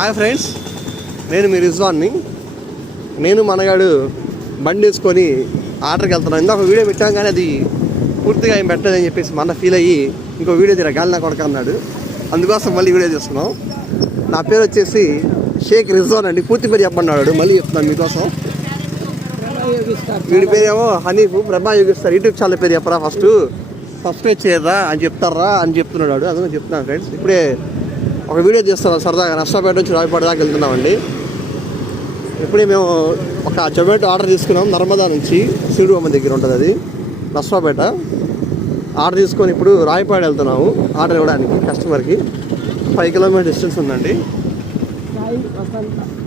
Hi friends, నేను మీ రిజ్వాన్ని. నేను మనగాడు బండి వేసుకొని ఆర్డర్కి వెళ్తున్నాను. ఇందాక వీడియో పెట్టాం కానీ అది పూర్తిగా ఏం పెట్టలేదని చెప్పేసి మన ఫీల్ అయ్యి ఇంకో వీడియో తీరా గాలి నా కొడక అన్నాడు. అందుకోసం మళ్ళీ వీడియో తీస్తున్నాం. నా పేరు వచ్చేసి షేక్ రిజ్వాన్ అండి. పూర్తి పేరు చెప్పమన్నాడు, మళ్ళీ చెప్తున్నాను మీకోసం. వీడి పేరేమో హనీఫ్. ప్రభా యోగిస్తారు యూట్యూబ్ ఛానల్ పేరు చెప్పరా, ఫస్ట్ సబ్స్క్రైబ్ చేయరా అని చెప్తారా అని చెప్తున్నాడు. అందుకని చెప్తున్నాను ఫ్రెండ్స్. ఇప్పుడే ఒక వీడియో తీస్తున్నాం సరదాగా. నష్టపేట నుంచి రావిపాడు దాకా వెళ్తున్నామండి. ఇప్పుడే మేము ఒక జొమాటో ఆర్డర్ తీసుకున్నాం నర్మదా నుంచి. శివుడు అమ్మ దగ్గర ఉంటుంది అది, నష్టపేట. ఆర్డర్ తీసుకొని ఇప్పుడు రావిపాడు వెళ్తున్నాము ఆర్డర్ ఇవ్వడానికి కస్టమర్కి. 5 కిలోమీటర్ డిస్టెన్స్ ఉందండి.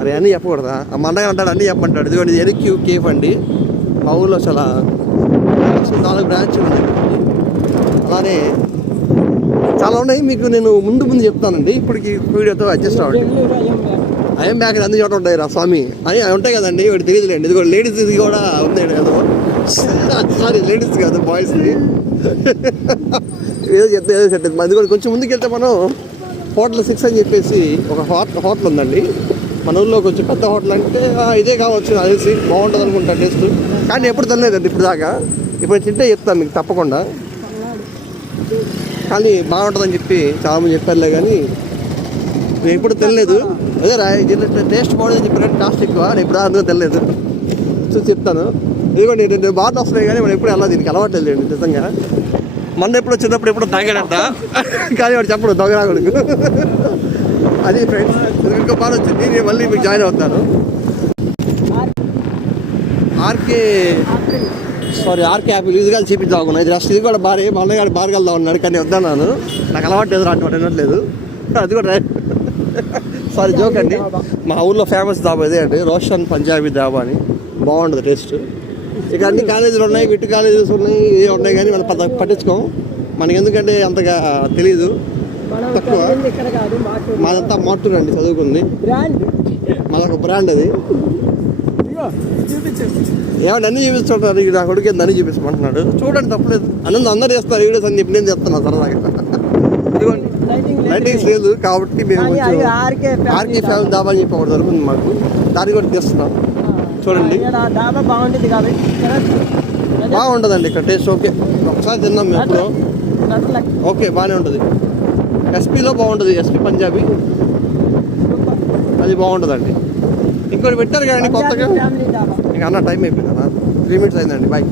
అరే అన్నీ చెప్పకూడదా? ఆ మండగా అంటాడు అన్నీ చెప్పంటాడు. ఇదిగోండి ఎరిక్యూ కేఫ్ అండి. మా ఊళ్ళో చాలా 4 బ్రాంచ్ ఉంది. అలానే చాలా ఉన్నాయి, మీకు నేను ముందు చెప్తానండి. ఇప్పటికి వీడియోతో అడ్జస్ట్ అవ్వండి. ఐఎం బ్యాగ్ అన్ని చోట ఉంటాయి రా స్వామి అని ఉంటాయి కదండి. వాడు తెలియదులేండి. ఇది కూడా లేడీస్ ఇది కూడా ఉంది ఏదో. సారీ లేడీస్ కాదు, బాయ్స్ది. ఏదో చెప్తే ఏదో సెట్. అది కూడా కొంచెం ముందుకు వెళ్తే మనం హోటల్ 6 అని చెప్పేసి ఒక హోటల్ ఉందండి మన ఊళ్ళో. కొంచెం పెద్ద హోటల్ అంటే ఇదే కావచ్చు నాకు తెలిసి. బాగుంటుంది అనుకుంటా టేస్ట్. కానీ ఎప్పుడు తినలేదండి ఇప్పుడు దాకా. ఇప్పుడు తింటే చెప్తాను మీకు తప్పకుండా. కానీ బాగుంటుందని చెప్పి చాలామంది చెప్పారులే, కానీ నేను ఎప్పుడు తినలేదు. అదే టేస్ట్ బాగుంటుందని చెప్పారు, కాస్ట్ ఎక్కువ. నేను ఇప్పుడు అందులో తినలేదు. చూసి చెప్తాను. ఇదిగోండి 2 బాటలు వస్తున్నాయి, కానీ మనం ఎప్పుడు వెళ్ళాలి, దీనికి అలవాట్లేదు అండి నిజంగా. మొన్న ఎప్పుడు వచ్చినప్పుడు ఎప్పుడు తాగాడంట, కానీ వాడు చెప్పడు దొంగరాగుడికి. అది ఫ్రెండ్స్, ఇంకో బాగా వచ్చింది. నేను మళ్ళీ మీకు జాయిన్ అవుతాను. ఆర్కే యాపిల్ ఇది కానీ చూపించాను. ఇది రస్ట్. ఇది కూడా బాగా మా అన్నగారు బాగా వెళ్దాం ఉన్నాడు, కానీ వద్దన్నాను. నాకు అలవాటు లేదు, అటువంటి వినట్లేదు. అది కూడా సారీ జోక్ అండి. మా ఊళ్ళో ఫేమస్ దాబా ఇదే అండి, రోషన్ పంజాబీ దాబా అని. బాగుంటుంది టేస్ట్. ఇక అన్ని కాలేజీలు ఉన్నాయి, విట్టు కాలేజెస్ ఉన్నాయి, ఏ ఉన్నాయి, కానీ మనం పట్టించుకోం. మనకి ఎందుకంటే అంతగా తెలీదు, తక్కువ. మాదంతా మాటూరు అండి, చదువుకుంది. మాదొక బ్రాండ్ అది. ఏమన్నా అన్నీ చూపిస్తుంటారు. నా కొడుకు అన్నీ చూపిస్తామంటున్నాడు. చూడండి తప్పలేదు. అందరూ చేస్తారు వీడియోస్ అని చెప్పి నేను చెప్తున్నాను సరదాగా. ఇదిగోండి లైటింగ్స్ లేదు కాబట్టి మేము ఆర్కే ఫ్యామిలీ దాబా అని చెప్పి ఒకటి దొరుకుతుంది మాకు. దాన్ని కూడా తీస్తున్నాం. చూడండి బాగుంటుందండి ఇక్కడ టేస్ట్. ఓకే, ఒకసారి తిన్నాం మేము ఎప్పుడు. ఓకే బాగానే ఉంటుంది. ఎస్పీలో బాగుంటుంది, ఎస్పీ పంజాబీ అది బాగుంటుందండి. ఇంకోటి పెట్టారు కదండి కొత్తగా. ఇంకా అన్న టైం అయిపోయింది అన్న, 3 minutes అయిందండి. బాయ్.